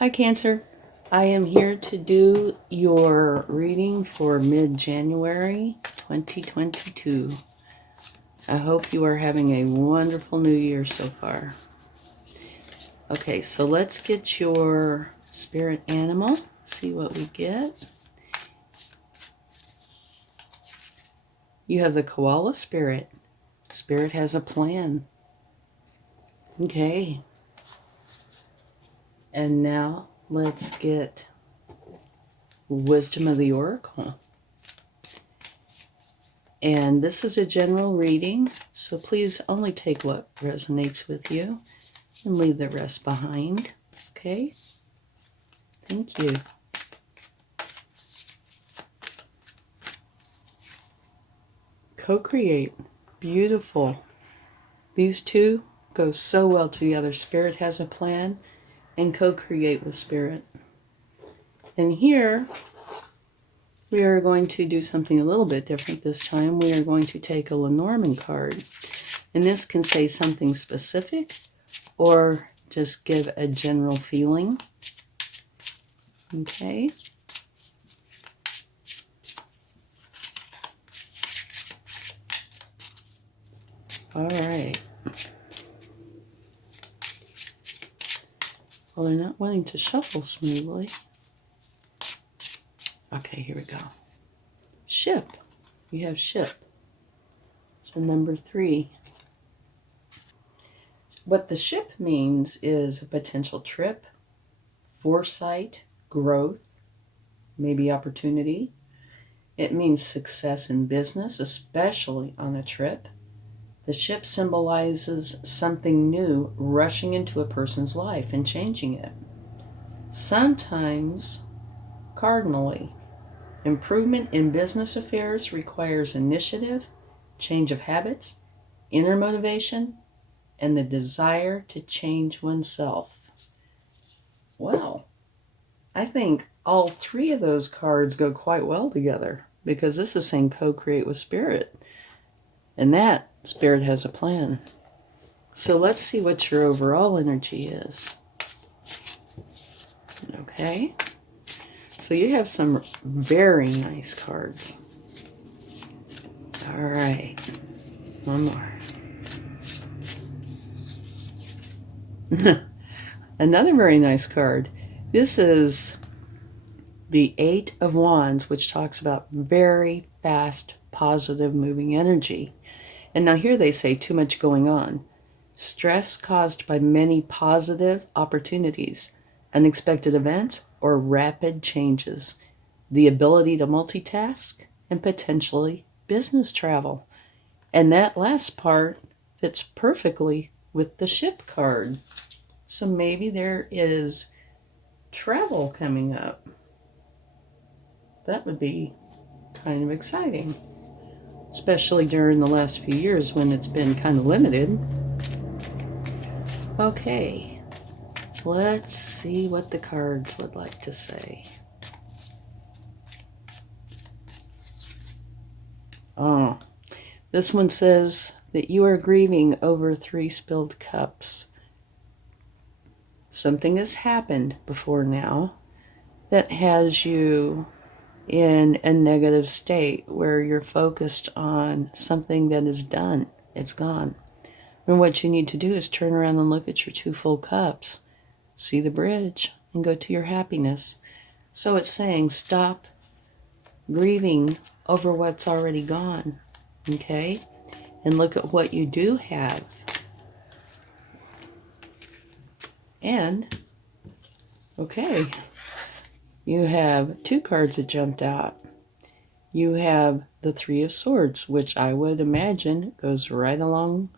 Hi, Cancer. I am here to do your reading for mid-January 2022. I hope you are having a wonderful new year so far. Okay, so let's get your spirit animal, see what we get. You have the koala spirit. Spirit has a plan. Okay. And now let's get wisdom of the oracle. And this is a general reading, so please only take what resonates with you and leave the rest behind. Okay? Thank you. Co-create. Beautiful. These two go so well together. Spirit has a plan and co-create with spirit. And here we are going to do something a little bit different this time. We are going to take a Lenormand card. And this can say something specific or just give a general feeling. Okay. All right. Well, they're not wanting to shuffle smoothly. Okay, here we go. Ship. You have ship. So number 3. What the ship means is a potential trip, foresight, growth, maybe opportunity. It means success in business, especially on a trip. The ship symbolizes something new rushing into a person's life and changing it. Sometimes, cardinally, improvement in business affairs requires initiative, change of habits, inner motivation, and the desire to change oneself. Well, I think all 3 of those cards go quite well together because this is saying co-create with spirit. And that spirit has a plan. So let's see what your overall energy is. Okay. So you have some very nice cards. All right. One more. Another very nice card. This is the 8 of Wands, which talks about very fast, positive moving energy. And now here they say too much going on. Stress caused by many positive opportunities, unexpected events, or rapid changes. The ability to multitask and potentially business travel. And that last part fits perfectly with the ship card. So maybe there is travel coming up. That would be kind of exciting, especially during the last few years when it's been kind of limited. Okay, let's see what the cards would like to say. Oh, this one says that you are grieving over 3 spilled cups. Something has happened before now that has you in a negative state where you're focused on something that is done. It's gone. And what you need to do is turn around and look at your 2 full cups, see the bridge, and go to your happiness. So it's saying stop grieving over what's already gone, okay? And look at what you do have. And, okay, you have 2 cards that jumped out. You have the 3 of Swords, which I would imagine goes right along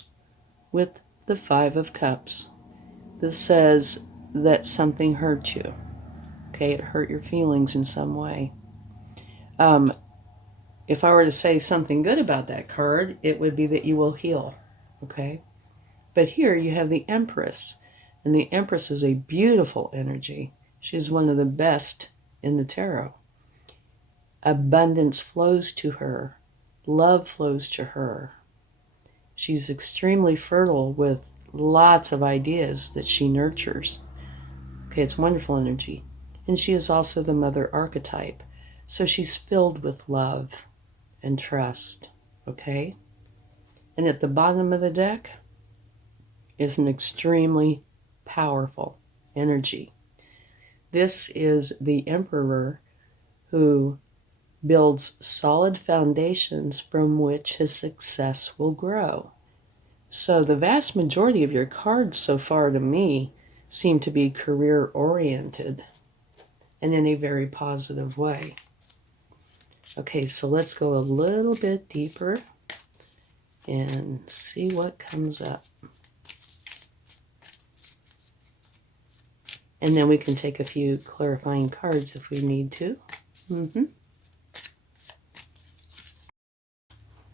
with the 5 of Cups. This says that something hurt you. Okay, it hurt your feelings in some way. If I were to say something good about that card, it would be that you will heal. Okay? But here you have the Empress. And the Empress is a beautiful energy. She's one of the best in the tarot. Abundance flows to her. Love flows to her. She's extremely fertile with lots of ideas that she nurtures. Okay, it's wonderful energy. And she is also the mother archetype. So she's filled with love and trust. Okay? And at the bottom of the deck is an extremely powerful energy. This is the Emperor who builds solid foundations from which his success will grow. So the vast majority of your cards so far to me seem to be career oriented and in a very positive way. Okay, so let's go a little bit deeper and see what comes up. And then we can take a few clarifying cards if we need to.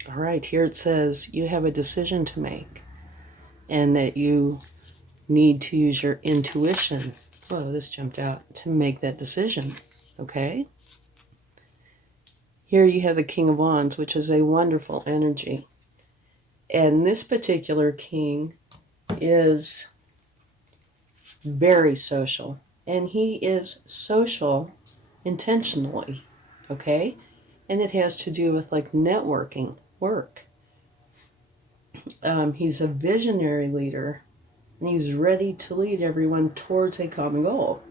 All right, here it says you have a decision to make and that you need to use your intuition. Whoa, this jumped out, to make that decision. Okay? Here you have the King of Wands, which is a wonderful energy. And this particular king is very social. And he is social intentionally. Okay? And it has to do with like networking, work. He's a visionary leader. And he's ready to lead everyone towards a common goal.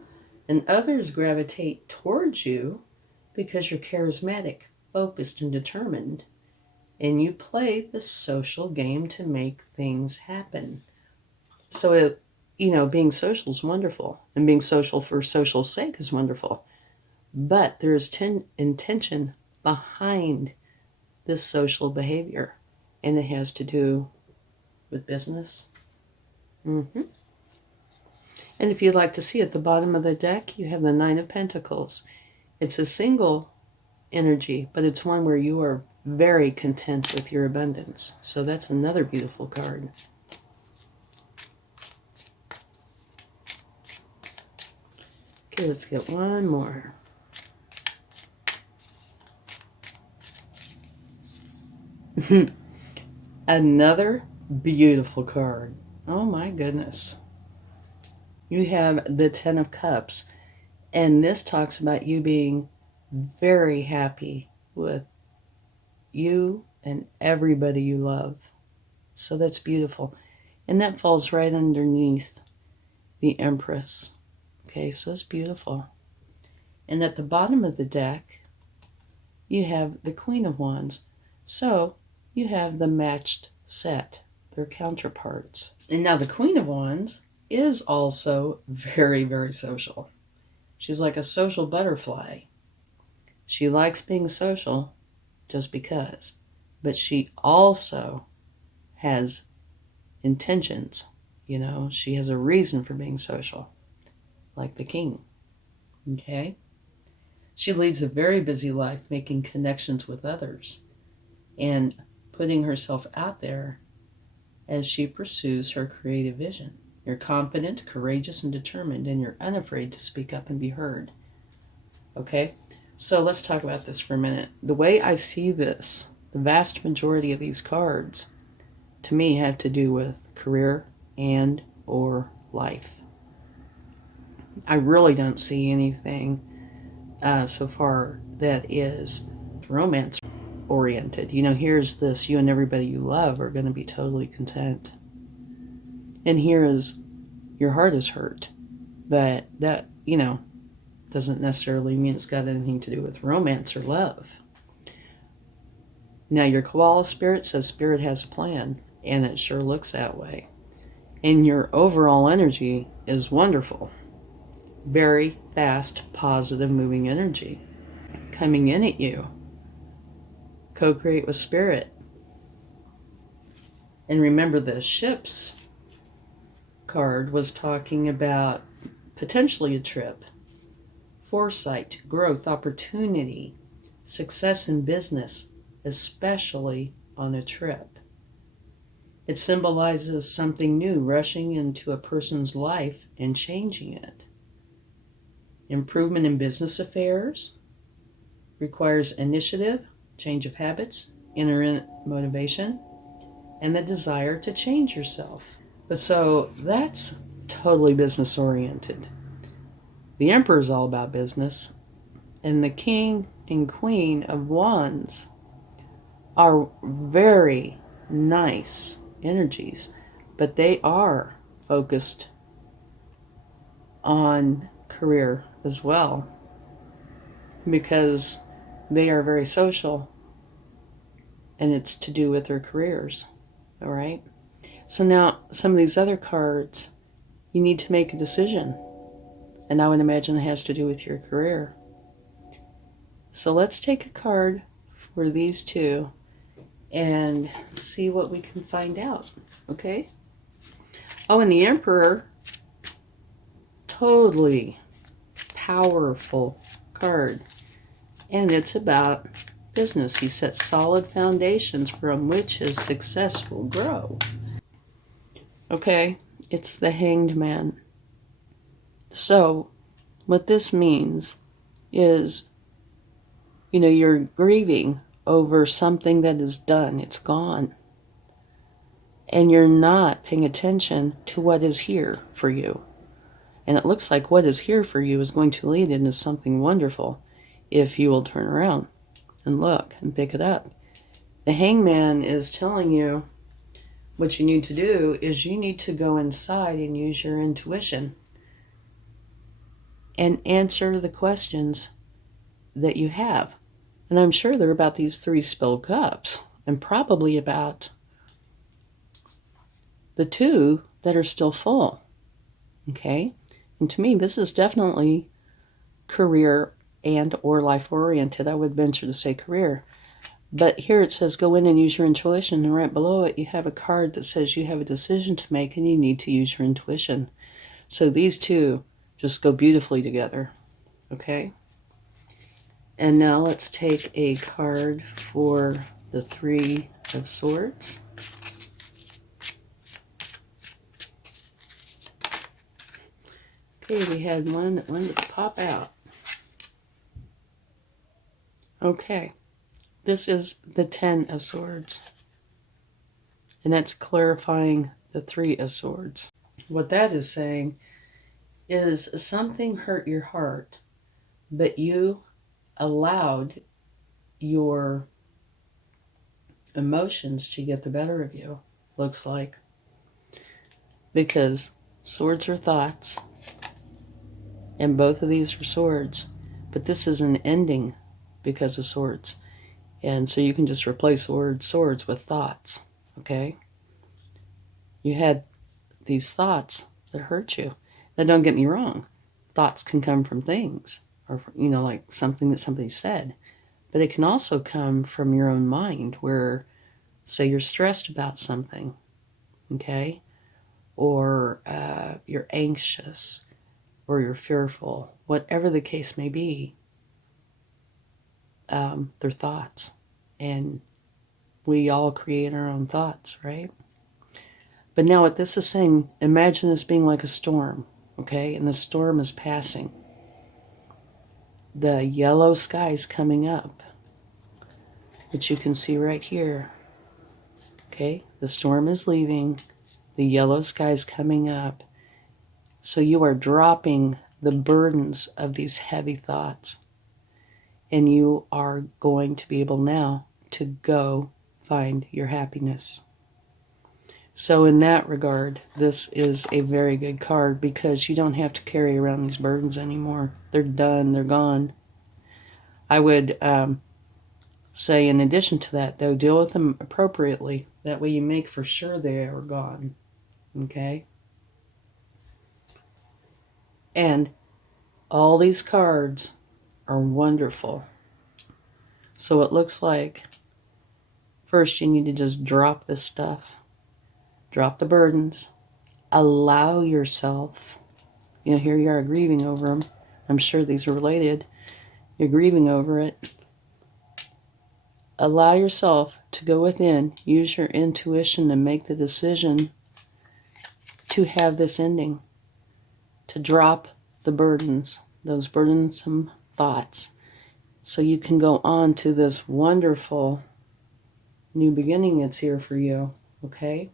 And others gravitate towards you because you're charismatic, focused, and determined. And you play the social game to make things happen. So, being social is wonderful. And being social for social sake is wonderful. But there is intention behind this social behavior. And it has to do with business. And if you'd like to see at the bottom of the deck, you have the Nine of Pentacles. It's a single energy, but it's one where you are very content with your abundance. So that's another beautiful card. Okay, let's get one more. Another beautiful card. Oh my goodness. You have the Ten of Cups, and this talks about you being very happy with you and everybody you love. So that's beautiful. And that falls right underneath the Empress. Okay, so it's beautiful. And at the bottom of the deck, you have the Queen of Wands. So you have the matched set, their counterparts. And now the Queen of Wands is also very, very social. She's like a social butterfly. She likes being social just because. But she also has intentions. She has a reason for being social, like the king. Okay? She leads a very busy life making connections with others and putting herself out there as she pursues her creative vision. You're confident, courageous, and determined, and you're unafraid to speak up and be heard. Okay? So let's talk about this for a minute. The way I see this, the vast majority of these cards, to me, have to do with career and or life. I really don't see anything so far that is romance oriented. Here's this, you and everybody you love are going to be totally content. And here is, your heart is hurt. But that, doesn't necessarily mean it's got anything to do with romance or love. Now, your koala spirit says spirit has a plan, and it sure looks that way. And your overall energy is wonderful. Very fast, positive, moving energy coming in at you. Co-create with spirit. And remember, the ships card was talking about potentially a trip, foresight, growth, opportunity, success in business, especially on a trip. It symbolizes something new rushing into a person's life and changing it. Improvement in business affairs requires initiative, change of habits, inner motivation, and the desire to change yourself. But so that's totally business oriented. The Emperor is all about business, and the King and Queen of Wands are very nice energies, but they are focused on career as well because they are very social and it's to do with their careers. All right. So now some of these other cards, you need to make a decision. And I would imagine it has to do with your career. So let's take a card for these two and see what we can find out. Okay? Oh, and the Emperor, totally powerful card. And it's about business. He sets solid foundations from which his success will grow. Okay, it's the Hanged Man. So, what this means is, you're grieving over something that is done. It's gone. And you're not paying attention to what is here for you. And it looks like what is here for you is going to lead into something wonderful if you will turn around and look and pick it up. The Hangman is telling you what you need to do is you need to go inside and use your intuition and answer the questions that you have. And I'm sure they're about these 3 spilled cups and probably about the 2 that are still full. Okay? And to me, this is definitely career and or life oriented. I would venture to say career. But here it says go in and use your intuition, and right below it you have a card that says you have a decision to make and you need to use your intuition. So these two just go beautifully together. Okay? And now let's take a card for the 3 of Swords. Okay, we had one that wanted to pop out. Okay, this is the 10 of Swords. And that's clarifying the 3 of Swords. What that is saying is something hurt your heart, but you allowed your emotions to get the better of you, looks like. Because swords are thoughts, and both of these are swords, but this is an ending because of swords. And so you can just replace swords with thoughts, okay? You had these thoughts that hurt you. Now, don't get me wrong. Thoughts can come from things, or, like something that somebody said. But it can also come from your own mind where, say, you're stressed about something, okay? Or you're anxious, or you're fearful. Whatever the case may be, they're thoughts. And we all create our own thoughts, right? But now what this is saying, imagine this being like a storm, okay? And the storm is passing. The yellow sky is coming up, which you can see right here. Okay, the storm is leaving. The yellow sky is coming up. So you are dropping the burdens of these heavy thoughts. And you are going to be able now to go find your happiness. So in that regard, this is a very good card because you don't have to carry around these burdens anymore. They're done. They're gone. I would say in addition to that, though, deal with them appropriately. That way you make for sure they are gone. Okay? And all these cards are wonderful. So it looks like first you need to just drop this stuff. Drop the burdens. Allow yourself. Here you are grieving over them. I'm sure these are related. You're grieving over it. Allow yourself to go within. Use your intuition to make the decision to have this ending. To drop the burdens, those burdensome thoughts. So you can go on to this wonderful new beginning that's here for you. Okay?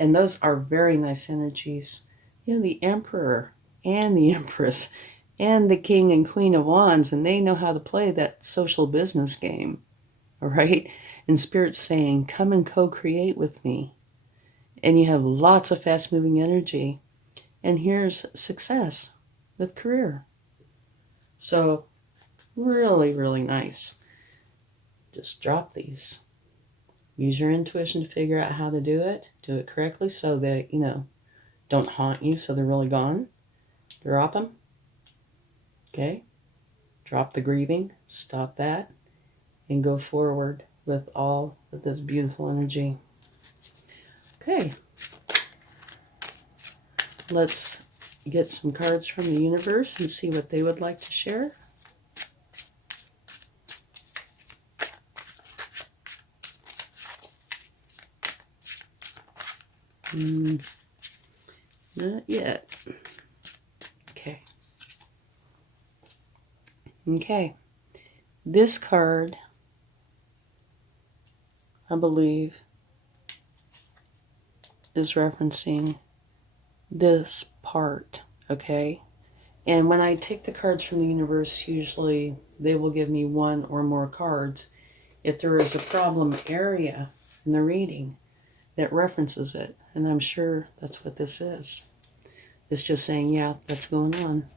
And those are very nice energies. The Emperor. and the Empress and the King and Queen of Wands, and they know how to play that social business game, all right? And Spirit's saying, come and co-create with me. And you have lots of fast-moving energy. And here's success with career. So really, really nice. Just drop these. Use your intuition to figure out how to do it. Do it correctly so that, don't haunt you so they're really gone. Drop them. Okay? Drop the grieving. Stop that. And go forward with all of this beautiful energy. Okay. Let's get some cards from the universe and see what they would like to share. Not yet. Okay. Okay. This card, I believe, is referencing this part, okay? And when I take the cards from the universe, usually they will give me one or more cards if there is a problem area in the reading that references it. And I'm sure that's what this is. It's just saying, yeah, that's going on.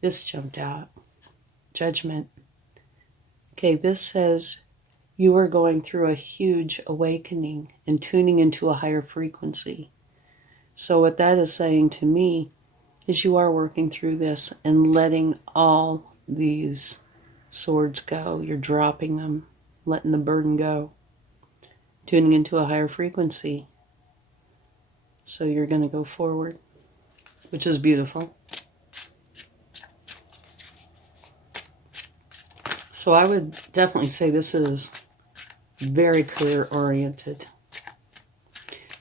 This jumped out. Judgment. Okay, this says you are going through a huge awakening and tuning into a higher frequency. So what that is saying to me is you are working through this and letting all these swords go. You're dropping them, letting the burden go, tuning into a higher frequency. So you're going to go forward, which is beautiful. So I would definitely say this is very career oriented.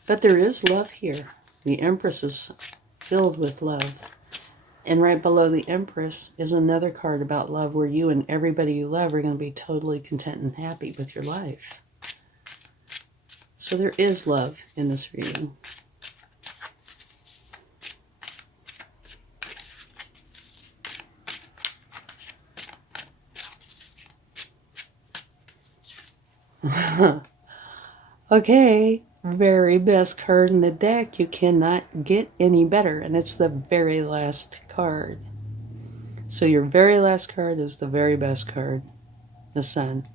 But there is love here. The Empress is filled with love. And right below the Empress is another card about love where you and everybody you love are going to be totally content and happy with your life. So there is love in this reading. Okay, very best card in the deck. You cannot get any better, and it's the very last card. So your very last card is the very best card, the Sun.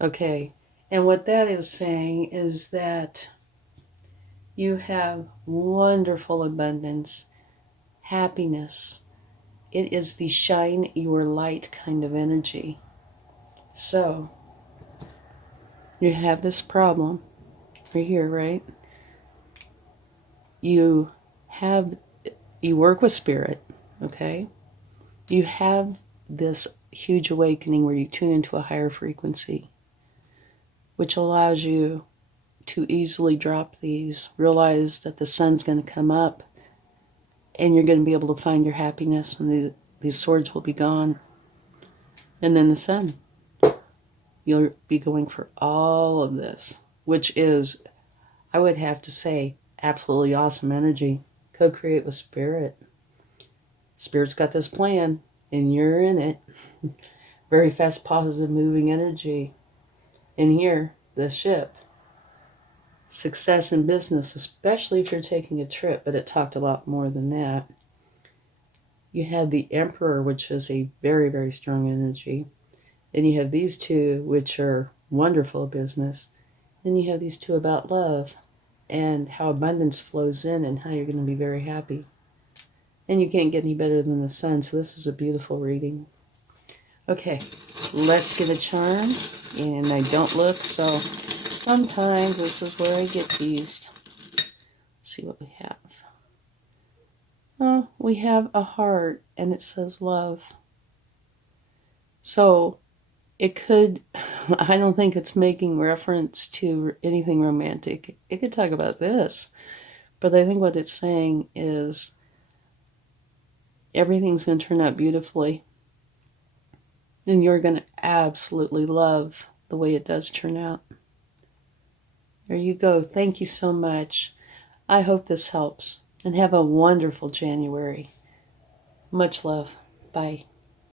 Okay, and what that is saying is that you have wonderful abundance, happiness. It is the shine your light kind of energy. So you have this problem right here, right? You work with spirit, okay? You have this huge awakening where you tune into a higher frequency, which allows you to easily drop these, realize that the sun's going to come up and you're going to be able to find your happiness and these swords will be gone. And then the sun. You'll be going for all of this, which is, I would have to say, absolutely awesome energy. Co-create with spirit. Spirit's got this plan, and you're in it. Very fast, positive, moving energy. And here, the ship. Success in business, especially if you're taking a trip, but it talked a lot more than that. You had the Emperor, which is a very, very strong energy. And you have these two, which are wonderful business. Then you have these two about love and how abundance flows in and how you're going to be very happy. And you can't get any better than the sun, so this is a beautiful reading. Okay, let's get a charm. And I don't look, so sometimes this is where I get these. Let's see what we have. Oh, we have a heart, and it says love. So it could, I don't think it's making reference to anything romantic. It could talk about this. But I think what it's saying is everything's going to turn out beautifully. And you're going to absolutely love the way it does turn out. There you go. Thank you so much. I hope this helps. And have a wonderful January. Much love. Bye.